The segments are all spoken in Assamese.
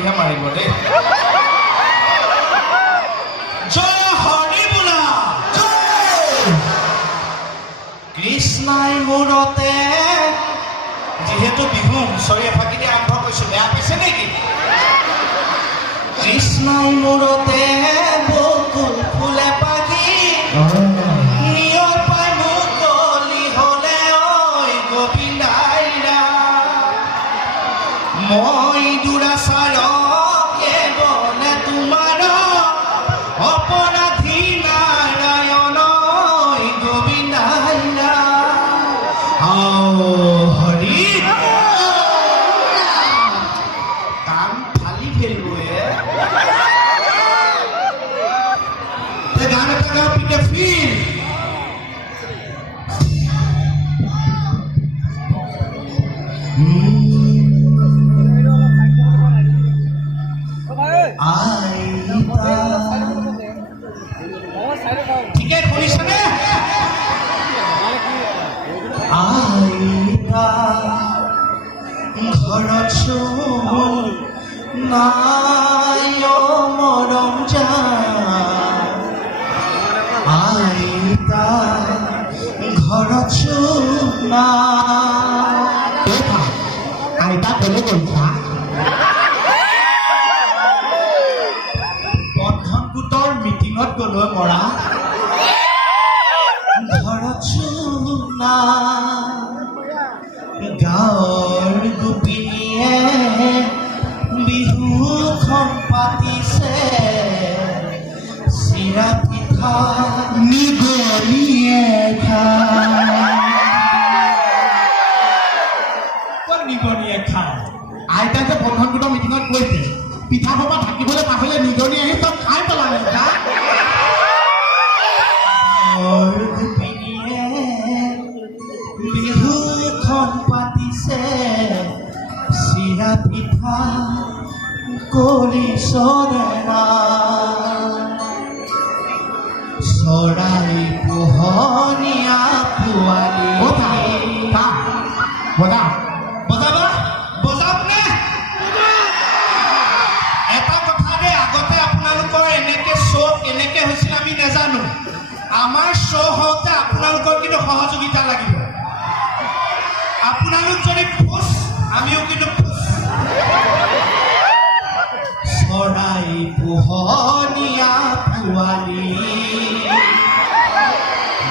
কৰিহে মাৰিব দেই জয় হৰি বোলা কৃষ্ণাই মূৰতে যিহেতু বিহু হুঁচৰি এফাকি দি আৰম্ভ কৰিছো বেয়া পাইছে নেকি কৃষ্ণাই মূৰতে বকুল ফুলে পাখি নিয়ৰ পাই মুকলি হলে ঐ গোবিন্দাইৰা মই দুৰাচাৰকে বলে তোমাৰ অপৰাধী নাৰায়ণ গোবিন্দাইৰা হৰি কাম ফালি ফেলুৱে গান এটা গাও পিঠে ফিল ঠিকে শুনিছেনে আইতা ঘৰত চোন নাই মৰম যায় আইতা ঘৰত চোন নাই আইতা ক'লে কৈছা বন্ধন গোটৰ মিটিঙত গ'লৈ মৰা ঘৰত চোন নাই গাঁৱৰ গোপিনীয়ে বিহুখন পাতিছে চিৰা পিঠা নিগনিয়ে নিগনিয়ে খায় আইতাই যে বন্ধন গোটৰ মিটিঙত কৈছে পিঠা খোপা ঢাকিবলৈ পাহৰিলে নিগনি আহি চব খাই পেলালে গোপিনীয়ে বিহুখন পাতিছে চিৰা পিঠা কৰিছনে চৰাই পোহনীয়া পোৱালি বজাবা বজাওক নে এটা কথা দেই আগতে আপোনালোকৰ এনেকে শ্ব' কেনেকে হৈছিল আমি নাজানো আমাৰ শ্ব' হওঁতে আপোনালোকৰ কিন্তু সহযোগিতা লাগিব আপোনালোক যদি ফুচ আমিও কিন্তু ফুচ চৰাই পোহনীয়া পোৱালি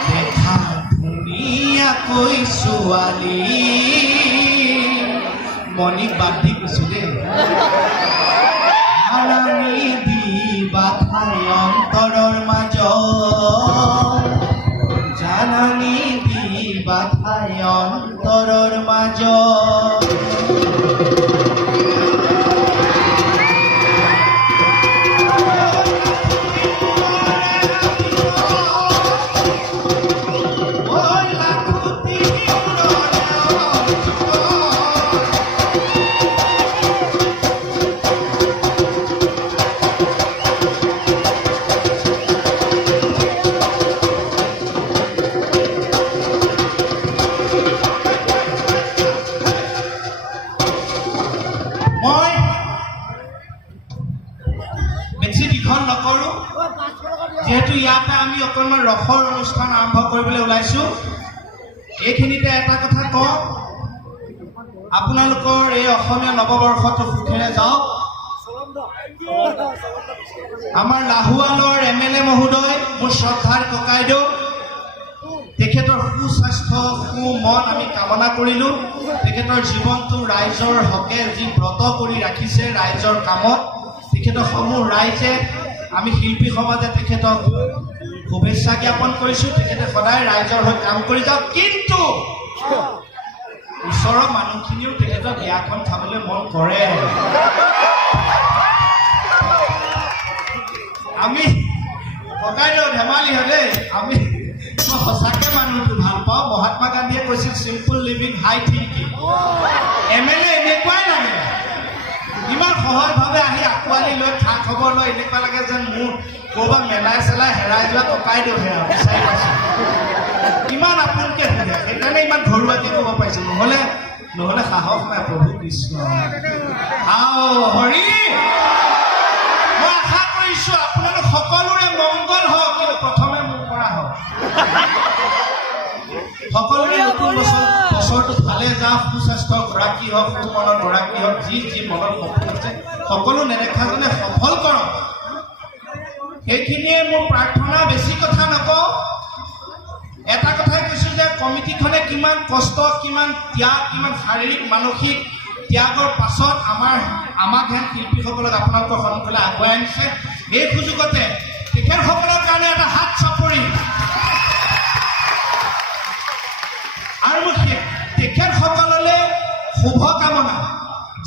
দেখা ধুনীয়াকৈ ছোৱালী মণিক বাদ দি কৈছো দেই হাৰামি দিবা ঠাই অন্তৰৰ মাজত জাননী দিবা ঠাই অন্তৰৰ মাজত যেহেতু ইয়াতে আমি অকণমান ৰসৰ অনুষ্ঠান আৰম্ভ কৰিবলৈ ওলাইছো এইখিনিতে এটা কথা কওঁ আপোনালোকৰ এই অসমীয়া নৱবৰ্ষটো সুখেৰে যাওক আমাৰ লাহোৱালৰ MLA মহোদয় মোৰ শ্ৰদ্ধাৰ ককাইদেউ তেখেতৰ সুস্বাস্থ্য সুমন আমি কামনা কৰিলোঁ তেখেতৰ জীৱনটো ৰাইজৰ হকে যি ব্ৰত কৰি ৰাখিছে ৰাইজৰ কামত তেখেতৰ সমূহ ৰাইজে আমি শিল্পী সমাজে তেখেতক শুভেচ্ছা জ্ঞাপন কৰিছোঁ তেখেতে সদায় ৰাইজৰ হৈ কাম কৰি যাওক কিন্তু ওচৰৰ মানুহখিনিও তেখেতৰ বিয়াখন খাবলৈ মন কৰে আমি ককাইদেউ ধেমালি হয় দেই আমি মই সঁচাকৈ মানুহটো ভাল পাওঁ মহাত্মা গান্ধীয়ে কৈছিল চিম্পল লিভিং হাই থিংকিং MLA এনেকুৱাই লাগে ইমান সহজভাৱে আহি আঁকোৱালি লৈ খা খবৰ লৈ এনেকুৱা লাগে যেন মোৰ ক'ৰবাত মেলাই চেলাই হেৰাই যোৱা ককাইদেউ হেৰা বিচাৰি পাইছোঁ ইমান আপোনকৈ সোধে সেইকাৰণে ইমান ঘৰুৱাকৈ ক'ব পাৰিছোঁ নহ'লে নহ'লে সাহস নাই প্ৰভু কৃষ্ণ আও হৰি মই আশা কৰিছোঁ আপোনালোক সকলোৰে মংগল হওক কিন্তু প্ৰথমে মোৰ পৰা হওক সকলোৰে নতুন বছৰটো ভালে যাওক সুস্বাস্থ্য গৰাকী হওক সুমনৰ গৰাকী হওক যি যি মনত সপোন আছে সকলো নেদেখাজনে সফল কৰক সেইখিনিয়ে মোৰ প্ৰাৰ্থনা বেছি কথা নকওঁ এটা কথাই কৈছোঁ যে কমিটিখনে কিমান কষ্ট কিমান ত্যাগ কিমান শাৰীৰিক মানসিক ত্যাগৰ পাছত আমাক হেন শিল্পীসকলক আপোনালোকৰ সন্মুখলৈ আগুৱাই আনিছে এই সুযোগতে তেখেতসকলৰ কাৰণে এটা হাত চাপৰি আৰু তেখেতসকললৈ শুভকামনা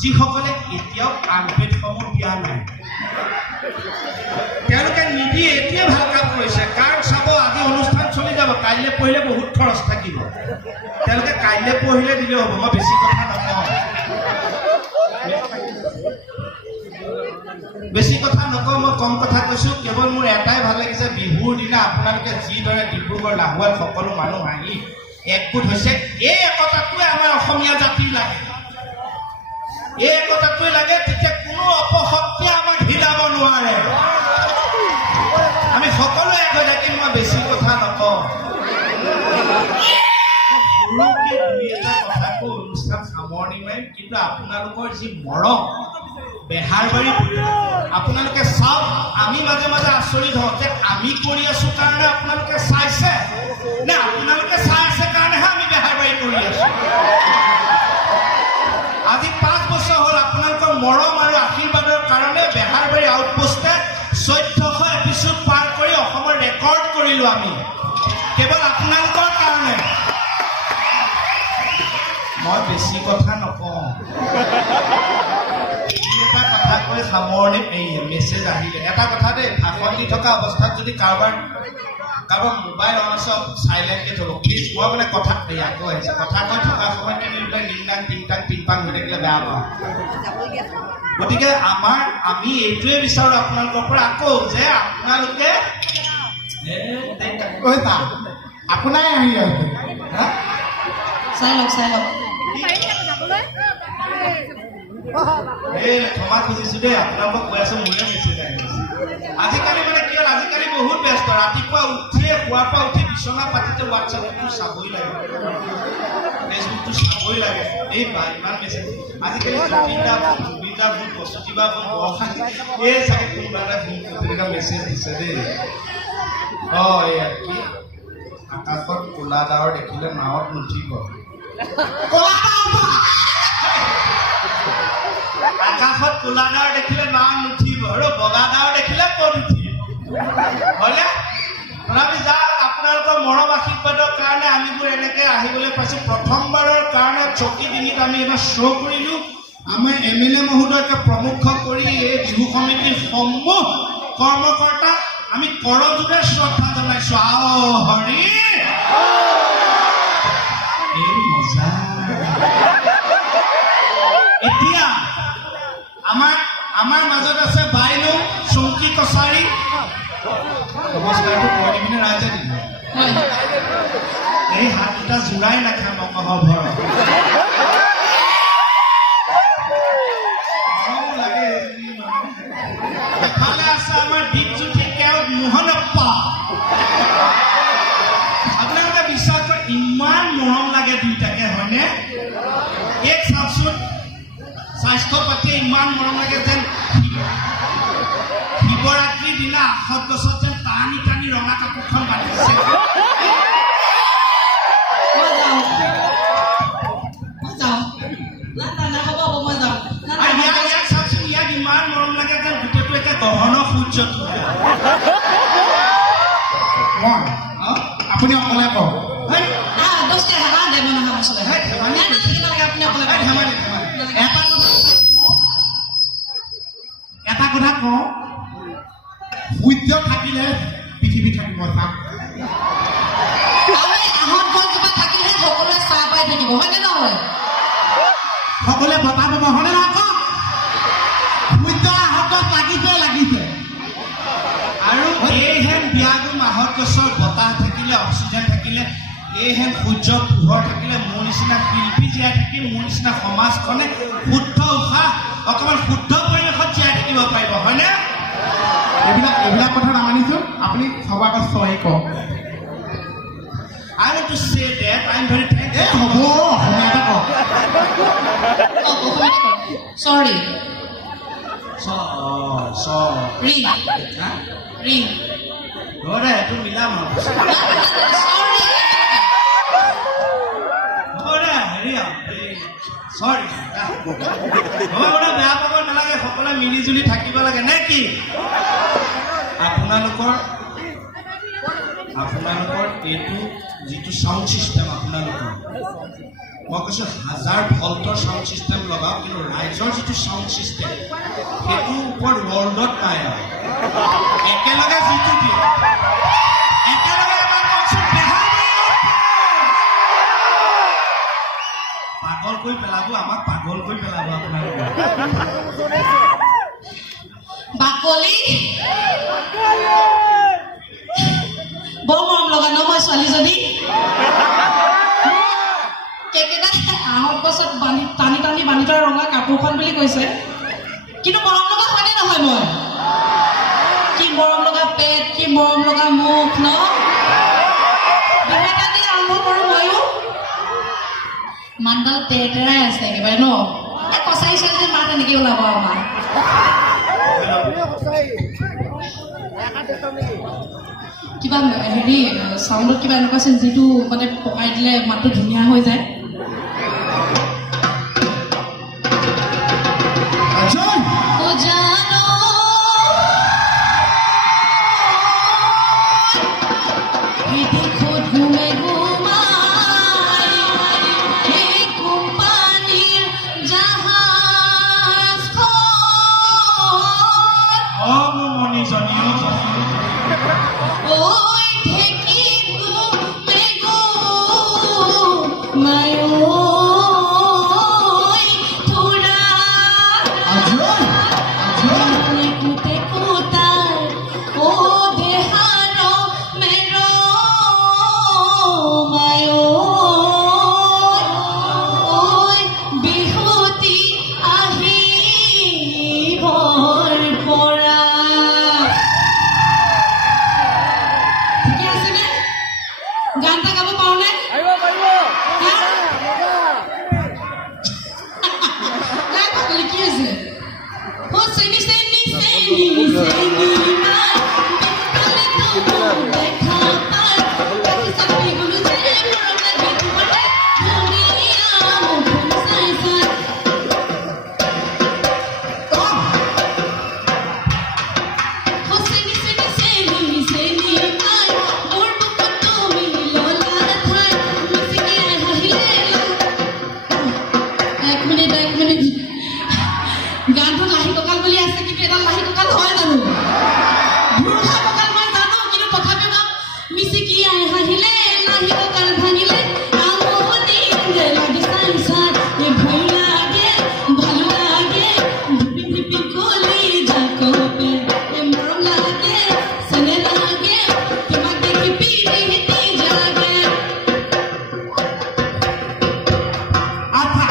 যিসকলে এতিয়াও কাৰ্পেটসমূহ দিয়া নাই তেওঁলোকে নিদি এতিয়া ভাল কাম কৰিছে কাৰণ চাব আজি অনুষ্ঠান চলি যাব কাইলৈ পঢ়িলে বহুত খৰচ থাকিব তেওঁলোকে কাইলৈ পঢ়িলে দিলেও হ'ব মই বেছি কথা নকওঁ মই কম কথা কৈছোঁ কেৱল মোৰ এটাই ভাল লাগিছে বিহুৰ দিনা আপোনালোকে যিদৰে ডিব্ৰুগড় লাহোৱাত সকলো মানুহ আহি একগোট হৈছে এই একতাটোৱে আমাৰ অসমীয়া জাতিৰ লাগে এই একতাটোৱে লাগে তেতিয়া কোনো অপশক্তিয়ে আমাক হিলাব নোৱাৰে আমি সকলো এক হৈ থাকিম মই বেছি কথা নকওঁ সৰুকে দুই এটা কথা কৈ অনুষ্ঠান সামৰণি মাৰিম কিন্তু আপোনালোকৰ যি মৰম বেহাৰবাৰী আপোনালোকে চাওক আমি মাজে মাজে আচৰিত হওঁ যে আমি কৰি আছোঁ কাৰণে আপোনালোকে চাইছে নে আপোনালোকে চাই আছে কাৰণেহে আমি বেহাৰবাৰী কৰি আছোঁ আজি 5 বছৰ হ'ল আপোনালোকৰ মৰম আৰু আশীৰ্বাদৰ কাৰণে বেহাৰবাৰী আউটপোষ্টে 1400 এপিছ'ড পাৰ কৰি অসমৰ ৰেকৰ্ড কৰিলোঁ আমি কেৱল আপোনালোকৰ কাৰণে মই বেছি কথা নকওঁ এটা কথা কৈ সামৰণি মেছেজ আহিলে এটা কথা দেই ভাষণ দি থকা অৱস্থাত যদি কাৰোবাৰ মোবাইল অন আছে চাইলেণ্টকৈ থ'ব প্লিজ মই মানে কথা আকৌ আহিছে কথা কৈ থকা সময়ত তুমি বোলে নিংদাং টিংপাং হৈ থাকিলে বেয়া পাওঁ গতিকে আমি এইটোৱে বিচাৰোঁ আপোনালোকৰ পৰা আকৌ যে আপোনালোকে আপোনাই আহি আছে চাই লওক ক্ষমা খুজিছোঁ দেই আপোনালোকক কৈ আছোঁ মোৰে মেছেজ আহি আছে আজিকালি মানে কি হ'ল আজিকালি বহুত ব্যস্ত ৰাতিপুৱা উঠিয়ে শোৱাৰ পৰা উঠি বিচনা পাতিতে হোৱাটছএপটো চাবই লাগে ফেচবুকটো চাবই লাগে এই বা ইমান মেছেজ আজিকালি জুবিতা ভোট বসুতিবা ভোট বৰষা এই চাগে কোনোবা এটা তেনেকুৱা মেছেজ দিছে দেই এয়া কি আকাশত ক'লা ডাৱৰ দেখিলে নাৱত নুঠিব আকাশত ক'লা ডাৱৰ দেখিলে নাও নুঠিব আৰু বগা ডাৱৰ দেখিলে ক'ত উঠিব হয়নে তথাপি যাওক আপোনালোকৰ মৰম আশীৰ্বাদৰ কাৰণে আমিবোৰ এনেকৈ আহিবলৈ পাইছোঁ প্ৰথমবাৰৰ কাৰণে চকী ডিঙিত আমি এইবাৰ শ্ব' কৰিলোঁ আমাৰ MLA মহোদয়কে প্ৰমুখ কৰি এই বিহু সমিতিৰ সমূহ কৰ্মকৰ্তাক আমি কৰজোৰে শ্ৰদ্ধা জনাইছোঁ আও হৰি এই মজা এতিয়া আমাৰ মাজত আছে বাইলু চৌকি কছাৰী নমস্কাৰটো কৈ দিবিনে ৰাইজে দিব এই হাতকেইটা জোৰাই নাখাম অকহৰ ঘৰত এফালে আছে আমাৰ দীপজ্যোতি কেওট মোহনপ্পা আপোনালোকে বিশ্বাস কৰে ইমান মৰম লাগে দুইটাকে হয়নে এক চাওকচোন স্বাস্থ্য পাতিয়ে ইমান মৰম লাগে যেন শিৱৰাত্ৰিৰ দিনা আশত গছত যেন টানি টানি ৰঙা কাপোৰখন বান্ধিছে ইয়াক চাওকচোন ইয়াক ইমান মৰম লাগে যেন গোটেইটো একে গহনৰ সূৰ্যটো আপুনি অকলে কওক এটা কথা কওঁ সূৰ্য থাকিলে পৃথিৱী থাকিব সকলোৱে বতাহ পাব হয়নে নহয় কওক সূৰ্য আহত লাগিছে আৰু এইহেন বিয়াগো মাহত গছৰ বতাহ থাকিলে অক্সিজেন থাকিলে এইহেন সূৰ্য পোহৰ থাকিলে মোৰ নিচিনা শিল্পী জীয়াই থাকিম, মোৰ নিচিনা সমাজখনে শুদ্ধ উশাহ অকণমান শুদ্ধ পৰিৱেশত জীয়াই থাকিব পাৰিব, হয়নে? এইবিলাক কথা নামানিছো, আপুনি সবাৰ আগত চৰি কওক। I want to say that I'm very thankful. হ'ব অসমীয়াতে কওক। Sorry. Sorry. Ring. Rồi tôi মিলাম আৰু। Sorry. Sorry. বেয়া পাব নালাগে, সকলোৱে মিলিজুলি থাকিব লাগে নে কি? আপোনালোকৰ এইটো যিটো চাউণ্ড চিষ্টেম আপোনালোকৰ, মই কৈছোঁ 1000 ভল্টৰ চাউণ্ড চিষ্টেম লগাওক, কিন্তু ৰাইজৰ যিটো চাউণ্ড চিষ্টেম সেইটো ওপৰত ৱৰ্ল্ডত পায় আৰু একেলগে যিটো দিয়ে একেলগে এবাৰ কওকচোন, পাগল কৰি পেলাব, আমাক পাগল কৰি পেলাব আপোনালোকে। বাকলি বৰ মৰম লগা ন মই ছোৱালীজনী। কেকেটাই আহত গছত টানি বান্ধি থোৱা ৰঙা কাপোৰখন বুলি কৈছে, কিন্তু মৰম লগা হয়নে নহয়? মই কি মৰম লগা পেট, কি মৰম লগা মুখ ন। বিহুটা দি আৰম্ভ কৰোঁ ময়ো। মাতডাল তেৰাই আছে একেবাৰে ন। কচাই ছোৱালী মাত এনেকে ওলাব আমাৰ। কিবা হেৰি চাউণ্ডত কিবা এনেকুৱা আছিল যিটো মানে পকাই দিলে মাতটো ধুনীয়া হৈ যায়। গানটো লাহি কঁকাল বুলি আছে, কিন্তু এটা লাহি কঁকাল হয় জানো? বুঢ়া কঁকাল মই জানো, কিন্তু তথাপিও মিচিকি হাঁহিলে লাহি কঁকাল ভাঙিলে আমনি লাগি চাই ভয় লাগে ভাল লাগে ধিপি ধিপি কলি জাকপে মৰম লাগে চেনে লাগে তোমাক দেখি পিৰিতি জাগে। আচ্ছা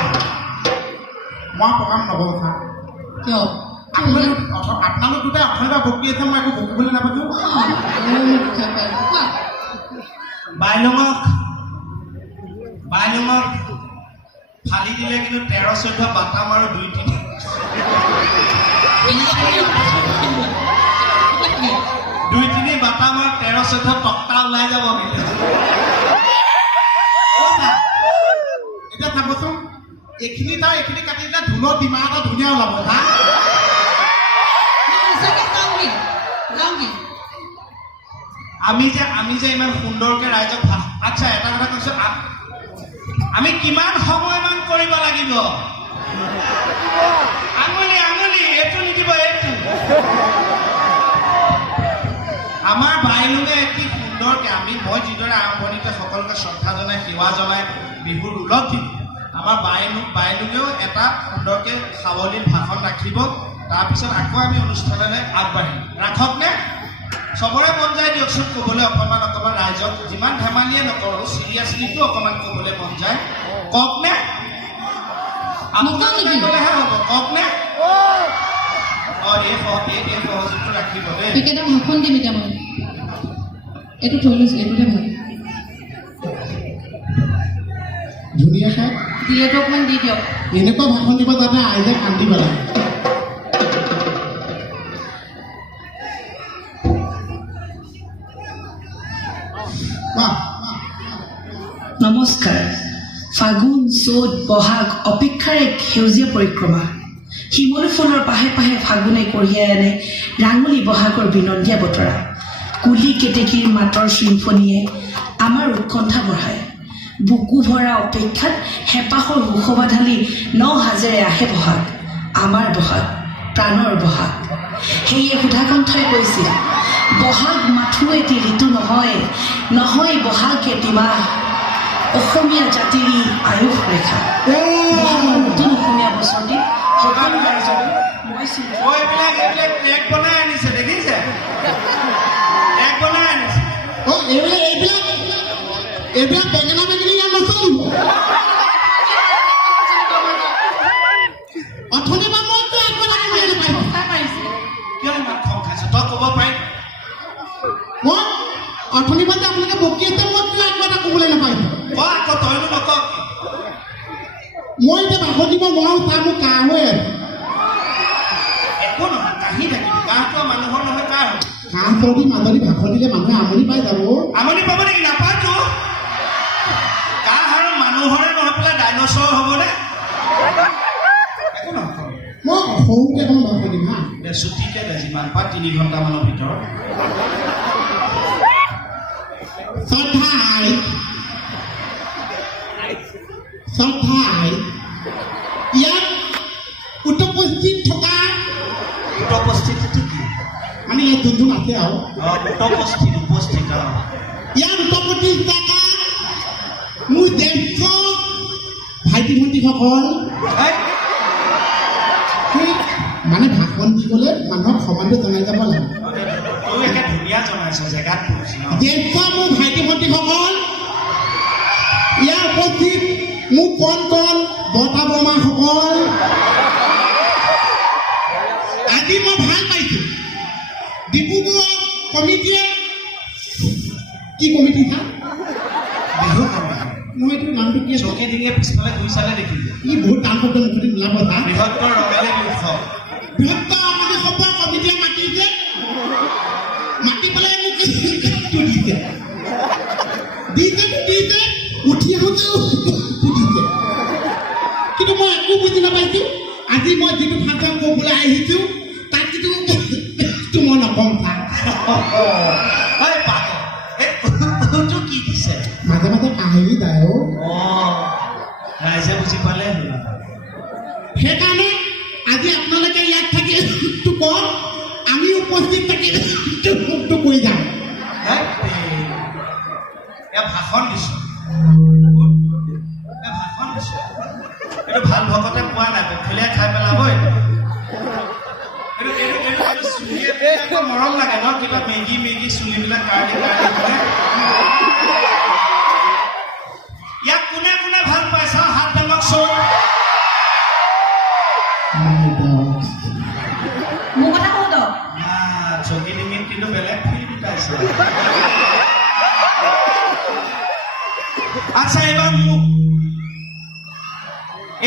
মই প্ৰকাম নবছা কিয়? আপোনালোক দুটাই অথনিবা বকি আছে, মই একো বকিবলৈ নাপাতো। বাইলঙক ফালি দিলে কিন্তু 13-14 বাটাম আৰু 2-3 বাটাম আৰু 13-14 টক্টা ওলাই যাব কিন্তু। এতিয়া চাবচোন, এইখিনি কাটি দিলে ঢোলৰ ডিমা এটা ধুনীয়া ওলাব। আমি যে ইমান সুন্দৰকে ৰাইজক আচ্ছা এটা কথা কৈছো, আমি কিমান সময়মান কৰিব লাগিব? আঙুলি এইটো নিদিব, এইটো আমাৰ বাইলুঙে এটি সুন্দৰকে মই যিদৰে আৰম্ভণিতে সকলোকে শ্ৰদ্ধা জনাই সেৱা জনাই বিহুৰ উলগ্নি, আমাৰ বাইলুঙেও এটা সুন্দৰকে সাৱলীল ভাষণ ৰাখিব। তাৰপিছত আকৌ আমি অনুষ্ঠানলৈ আগবাঢ়িম। ৰাখক নে? চবৰে মন যায় দিয়কচোন ক'বলৈ অকণমান ৰাইজক। যিমান ধেমালিয়ে নকৰোঁ চিৰিয়াছলিটো অকণমান ক'বলৈ মন যায় কওক নে আপোনালোকে ক'লেহে হ'ব কওক নে এই সহযোগটো ৰাখিব দেই একেটা ভাষণ দিম এতিয়া মই এইটো থৈ লৈছোঁ এইটোতে ভাল ধুনীয়া খাই দিলেতো অকণমান দি দিয়ক এনেকুৱা ভাষণ দিব যাতে আইজে কান্দি পেলায় নমস্কাৰ ফাগুন চ'ত বহাগ অপেক্ষাৰ এক সেউজীয়া পৰিক্ৰমা শিমলু ফুলৰ পাহে পাহে ফাগুনে কঢ়িয়াই আনে ৰাঙলী বহাগৰ বিনন্দীয়া বতৰা কুলি কেতেকীৰ মাতৰ চিম্ফনীয়ে আমাৰ উৎকণ্ঠা বঢ়ায় বুকু ভৰা অপেক্ষাত হেঁপাহৰ সুখবা ঢালি 9 হাজেৰে আহে বহাগ আমাৰ বহাগ প্ৰাণৰ বহাগ সেয়ে সুধাকণ্ঠই কৈছিল বহাগ মাথো এটি ঋতু নহয় নহয় বহাগ এটি মাহ অসমীয়া জাতিৰ আয়ুস ৰেখা নতুন অসমীয়া বছৰটি সকলো ৰাইজক মই এইবিলাক ট্ৰেক বনাই আনিছে দেখিছে ট্ৰেক বনাই আনিছে এইবিলাক বেঙেনা বেঙেনি ইয়াত নচলিব অথনি বা মইতো একো নাপাইছোঁ কিয় ইমান খং খাইছে তই ক'ব পাৰিম মই অথনি বা যে আপোনালোকে বকি আছে মই কিয় একো এটা ক'বলৈ নাপাইছোঁ ক আকৌ তইনো নকক মই এতিয়া ভাষণ দিব নোৱাৰোঁ তাৰ মোৰ কাহ হৈ আছে একো নহয় কাহি থাকিব কাহটো মানুহৰ নহয় কাৰ হ'ব কাহ চৰ্দি মাজদি ভাষণ দিলে মানুহে আমনি পাই যাব আমনি পাব নেকি নাপায়তো কাহ আৰু মানুহৰে নহয় পেলাই ডাইনচৰ হ'বনে একো নহয় মই সৰুকৈ এখন ভাষণ দিম হা ছুটিকে দে যিমান পা 3 ঘণ্টামানৰ ভিতৰত শ্ৰদ্ধাই ইয়াত উপস্থিত থকা উপস্থিতিটো কি মানে ইয়াত যোন যোন আছে আৰু উপস্থিত ইয়াৰ উপস্থিত থকা মোৰ জ্যেষ্ঠ ভাইটি ভণ্টিসকল মানে ভাষণ দিবলৈ মানুহক সমানটো জনাই যাব লাগে তই একে ধুনীয়া জনাইছ জেগাত জ্যেষ্ঠ মোৰ ভাইটি ভণ্টিসকল ইয়াৰ উপস্থিত মোৰ কণ কণ বৰ্তা বৰমাসকল আজি মই ভাল পাইছোঁ ডিব্ৰুগড় কমিটিয়ে কি কমিটি চা বিহু কমিটি মই এইটো নামটো কি আছে চৌকে ডিঙিয়ে পিছফালে ঘূৰি চালে দেখিলে ই বহুত টান শব্দ মুখতে নোলাব চা বৃহত্তৰ ৰঙালী উৎসৱ বৃহত্তৰ ৰঙালী উৎসৱ কমিটিয়ে মাতিছে মাতি পেলাই মোক দিছে উঠি আহোঁতেও দিছে কিন্তু মই একো বুজি নাপাইছোঁ আজি মই যিটো ফাংচন কৰিবলৈ আহিছোঁ তাত কিন্তু মই নকওঁ চা কি দিছে মাজে মাজে কাহিনী যায় ৰাইজে বুজি পালে সেইকাৰণে আজি আপোনালোকে ইয়াত থাকি কওক আমি উপস্থিত থাকি মুখটো কৈ যাওঁ ভাষণ দিছো এইটো ভাল ভকতে পোৱা নাই বখলিয়াই খাই পেলাব এইটো মৰম লাগে ন কিবা মেগি চুলিবিলাক কাঢ়ি ইয়াক কোনে কোনে ভাল পায় চাওঁ হাত দাঙক চোন মোৰ কথা কওঁ তই চকী ডিঙিত কিন্তু বেলেগ ফিল পাইছে আচ্ছা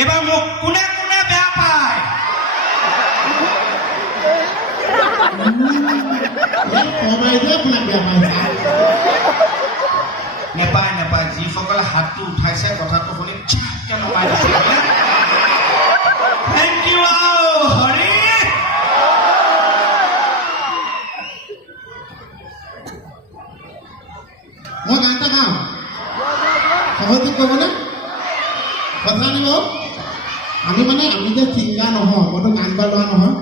এইবাৰ মোক কোনে কোনে বেয়া পায় নেপায় যিসকলে হাতটো উঠাইছে কথাটো শুনি চাককে নমাই দিছে থেংক ইউ হৰি মই গান এটা গাওঁ সহযোগ ক'বনে কথা আনিব আমি যে ছিংগাৰ নহয় মইতো গান গোৱা লোৱা নহয়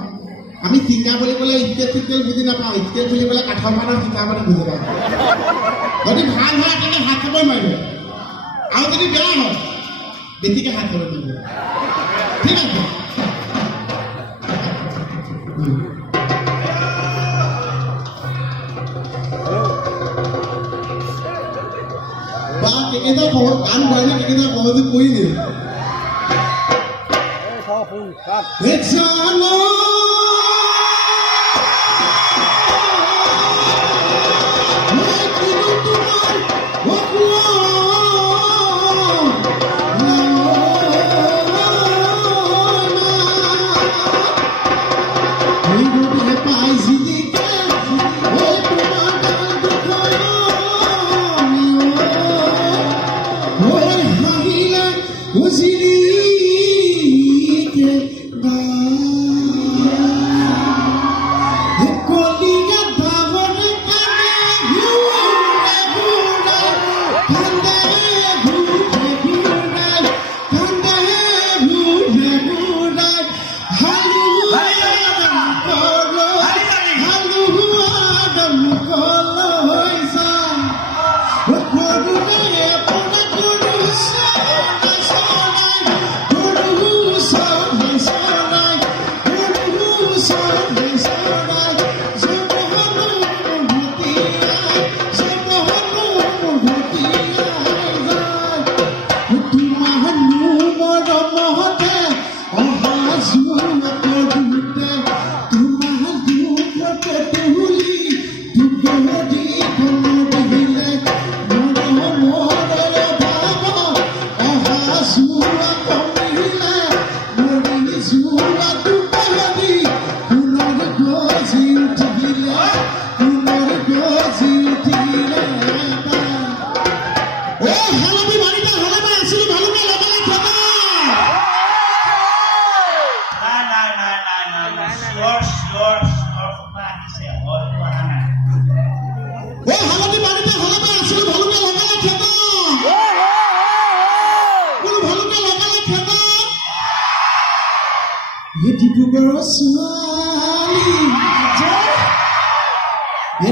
আমি ছিংগাৰ বুলি ক'লে স্কেল বুজি নাপাওঁ স্কেল বুলি ক'লে কাঠৰ পাতৰ শিকাৰ পাতে বুজি পাওঁ যদি ভাল হয় তেন্তে হাত চাবই মাৰিব আৰু যদি বেয়া হয় বেছিকৈ হাত চাবই মাৰিব ঠিক আছে বা কেকেইটা খবৰ গান গায় নে কেকেইটা সহযোগ কৰিলে জানো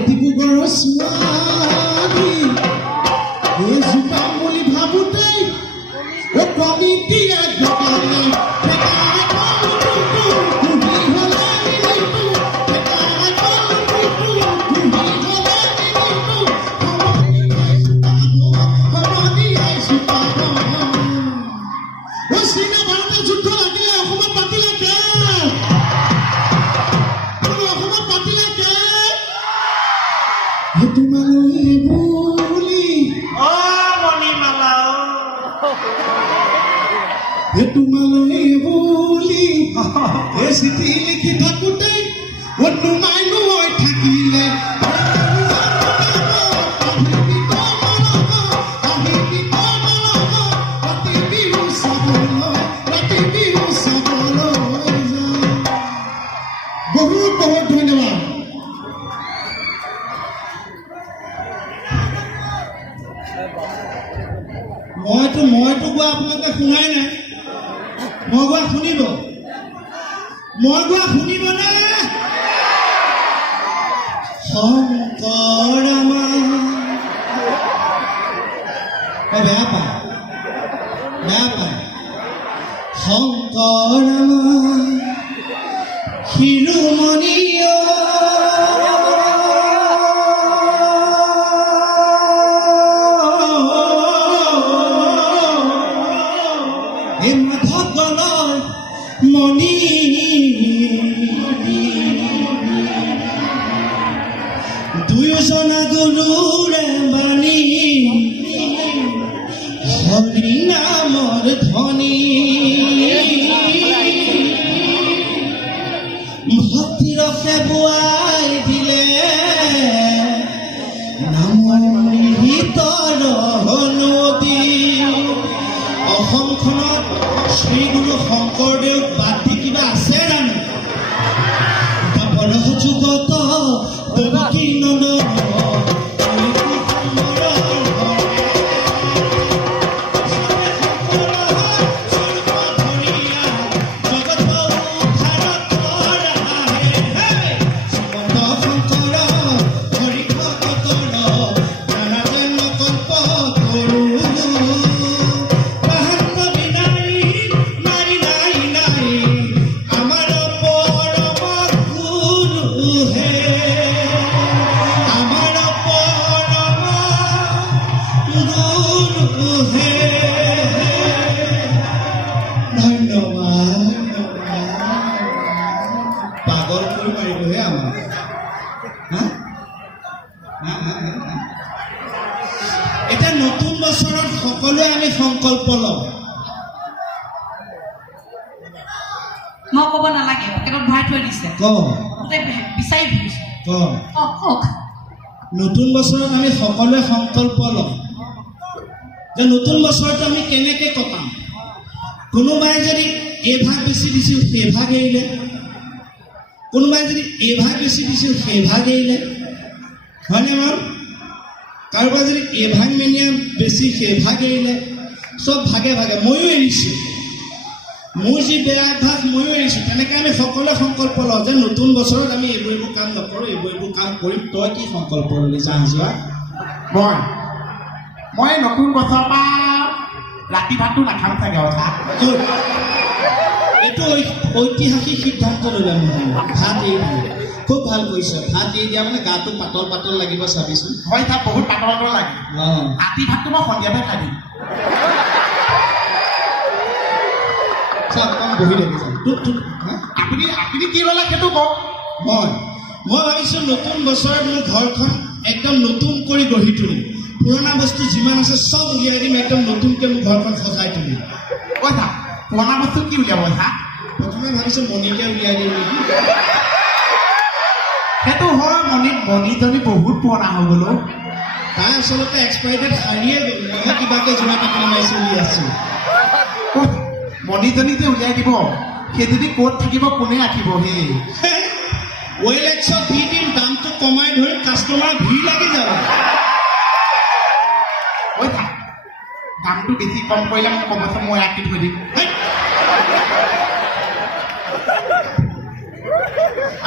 ডিব্ৰুগড়ৰ ছোৱালী এই জোতা বুলি ভাবোঁতেই কমিটিয়ে জগালে তোমালৈ বুলি এই চিঠি লিখি থাকোঁতে তোমাই লৈ থাকিলে বহুত বহুত ধন্যবাদ। মইতো গোৱা আপোনালোকে শুনাই নাই। মই গোৱা শুনিব নে? শংকৰ বেয়া পায় শংকৰ শিৰোমণিয় মণি দুয়োজনা গুৰুৰে বাণী হৰি নামৰ ধ্বনি ভক্তিৰ এতিয়া নতুন বছৰত সকলোৱে আমি সংকল্প লওঁ। মই ক'ব নালাগে, পকেটত ভৰাই থৈ দিছে। গোটেই বিচাৰি ফুৰিছে। কওক। নতুন বছৰত আমি সকলোৱে সংকল্প লওঁ যে নতুন বছৰটো আমি কেনেকৈ কটাম। কোনোবাই যদি এইভাগ বেছি দিছিল সেইভাগ এৰিলে, কোনোবাই যদি এইভাগ বেছি দিছিল সেইভাগ এৰিলে, হয়নে বাৰু? কাৰোবাৰ যদি এইভাগ মেনিয়া বেছি সেইভাগ এৰিলে, চব ভাগে ভাগে। ময়ো এৰিছোঁ, মোৰ যি বেয়া অভ্যাস ময়ো এৰিছোঁ। তেনেকৈ আমি সকলোৱে সংকল্প লওঁ যে নতুন বছৰত আমি এইবোৰ কাম নকৰোঁ, এইবোৰ কাম কৰিম। তই কি সংকল্প ল'লি জাহ যোৱা? মই নতুন বছৰৰ পৰা ৰাতি ভাতটো নাখাম চাগে অথা। এইটো ঐতিহাসিক সিদ্ধান্ত ল'লে নহয়, ভাত এৰি দিলে। খুব ভাল কৰিছে। ভাত এৰি দিয়া মানে গাটো পাতল পাতল লাগিব চাবিচোন। হয় তাত বহুত পাতল পাতল লাগে। অঁ, ৰাতি ভাতটো মই সন্ধিয়াতে খাই দিম। অকণ বহি লাগিছে আপুনি কি ল'লে সেইটো কওক। মই ভাবিছোঁ নতুন বছৰত মোৰ ঘৰখন একদম নতুন কৰি গঢ়ি তুলিম। পুৰণা বস্তু যিমান আছে চব উলিয়াই দিম, একদম নতুনকৈ মোৰ ঘৰখন সজাই তুলিম। চা পুৰণা বস্তু কি উলিয়াব চা? প্ৰথমে ভাবিছোঁ মণিকে উলিয়াই দিম নেকি। সেইটো হয়, মণিজনী বহুত পুৰণা হৈ গ'লো। তাই আচলতে এক্সপায়াৰি ডেট হাৰিয়ে গ'ল। মইহে কিবাকৈ যোৱা কাপোৰ মাৰিছোঁ উলিয়াই আছোঁ। মণিজনী যে উলিয়াই দিব, সেই যদি ক'ত থাকিব কোনে ৰাখিব? সেই OLX-ত দি দিম, দামটো কমাই ধৰি কাষ্টমাৰ ভিৰ লাগি যাব। দামটো বেছি কম কৰিলে মোক ক'বচোন, মই ৰাখি থৈ দিম।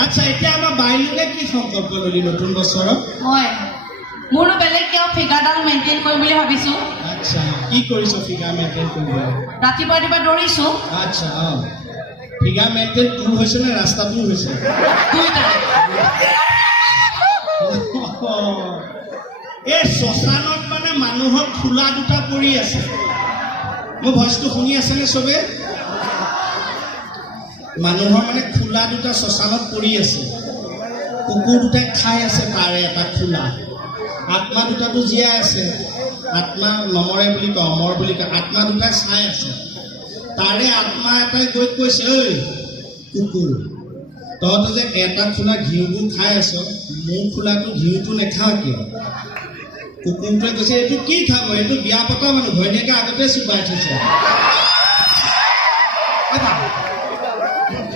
আচ্ছা, এতিয়া আমাৰ বাইলোকে কি সংকল্প ল'লি নতুন বছৰত? হয়, মোৰো বেলেগ কিয় ফিগাৰডাল মেইনটেইন কৰিম বুলি ভাবিছোঁ। আচ্ছা, কি কৰিছ ফিগাৰ মেইনটেইন কৰিবলৈ? ৰাতিপুৱা দৌৰিছোঁ। আচ্ছা, অঁ, ফিগাৰ মেইনটেইন তোৰ হৈছে নে ৰাস্তাটোৰ হৈছে? দুইটাই। এই শ্মশানত মানে মানুহৰ খোলা দুটা পৰি আছে। মোৰ ভইচটো শুনি আছেনে চবে? মানুহৰ মানে খোলা দুটা শ্মশানত পৰি আছে। কুকুৰ দুটাই খাই আছে তাৰে এটা খোলা। আত্মা দুটাটো জীয়াই আছে, আত্মা নমৰে বুলি কয়, অমৰ বুলি কয়। আত্মা দুটাই চাই আছে। তাৰে আত্মা এটাই গৈ কৈছে, ঐ কুকুৰ, তহঁতে যে এটা খোলা ঘিউবোৰ খাই আছ, মোৰ খোলাটো ঘিউটো নেখাওঁ কিয়? কুকুৰটোৱে কৈছে, এইটো কি খাব? এইটো বিয়া পতা মানুহ, ঘৈণীয়েকে আগতে চুবাই থৈছে।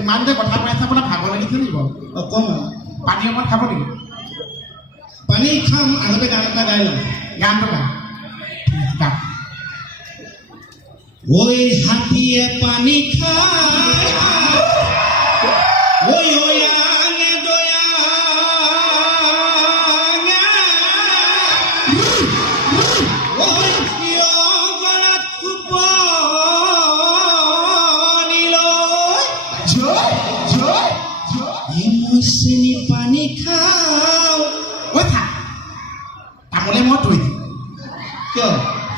ইমান যে কথা কৈ আছে, আপোনাৰ ভাগৰ লাগিছে নেকি বাৰু? অকণমান পানী অকণ খাব নেকি? পানী খাম, আগতে গান এটা গাই লওঁ। গানটো গা। ঐ হাতীয়ে পানী খায়, ঐ আঙে দয়াঙে, ঐ কিয় গলাত কোপনি লৈ, মই চেনি পানী খাওঁ। তামোলে মই থৈ দিম। কিয়?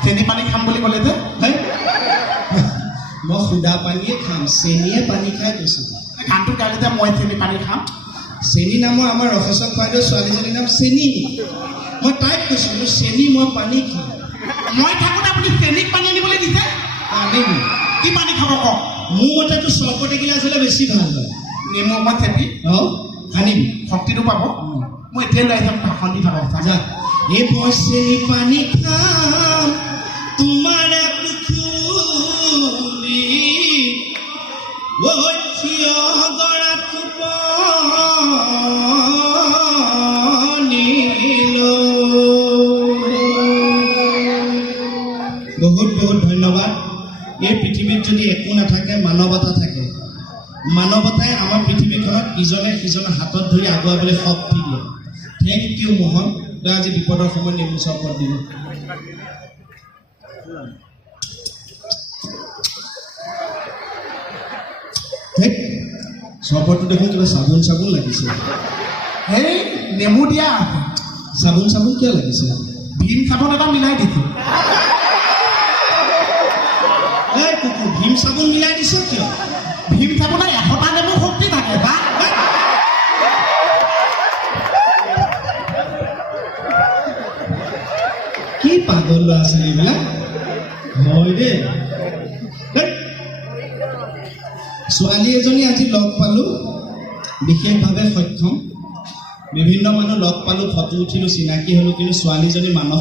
চেনি পানী খাম বুলি ক'লে যে। হেই, মই সুদা পানীয়ে খাম, চেনিয়ে পানী খাই কৈছোঁ। গানটো গালে যে মই চেনি পানী খাম। চেনি নামৰ আমাৰ ৰসেশ্বৰ খুৱাইদেউ ছোৱালীজনীৰ নাম চেনি। মই তাইক কৈছোঁ, মোৰ চেনি, মই পানী খাম। মই থাকোঁতে আপুনি চেনিক পানী আনিবলৈ দিছে? আনিম। কি পানী খাব কওক? মোৰ মতেতো চৰবত এগিলাচ হ'লে বেছি ভাল হয়। নেমু অকণ চেপি অঁ, আনিম। শক্তিটো পাব। মই এতিয়াই লৈ আহিম, ভাষণ দি থাকক। যা, এই মই চেনি পানী খাম তোমাৰে পুখুৰী, ঐ থিয় গৰাত কোপনি লৈ। বহুত বহুত ধন্যবাদ। এই পৃথিৱীত যদি একো নাথাকে, মানৱতা থাকে। মানৱতাই আমাৰ পৃথিৱীখনত ইজনে সিজনৰ হাতত ধৰি আগুৱাবলৈ শক্তি দিয়ে। থেংক ইউ মোহন, তই আজি বিপদৰ সময়ত নেমু চৰবত দিলি। চৰবতটো দেখোন কিবা চাবোন চাবোন লাগিছে। সেই নেমু দিয়া আছে। চাবোন চাবোন কিয় লাগিছে? ভীম চাবোন এটা মিলাই দিছোঁ। এই কুকুৰ, ভীম চাবোন মিলাই দিছ কিয়? ভীম চাবোনে 100টা নেমু শক্তি থাকে বা। কি পাগল ল'ৰা ছোৱালীবিলাক হয় দেই ছোৱালী এজনী আজি লগ পালোঁ বিশেষভাৱে সক্ষম বিভিন্ন মানুহ লগ পালোঁ ফটো উঠিলোঁ চিনাকি হ'লোঁ কিন্তু ছোৱালীজনী মানস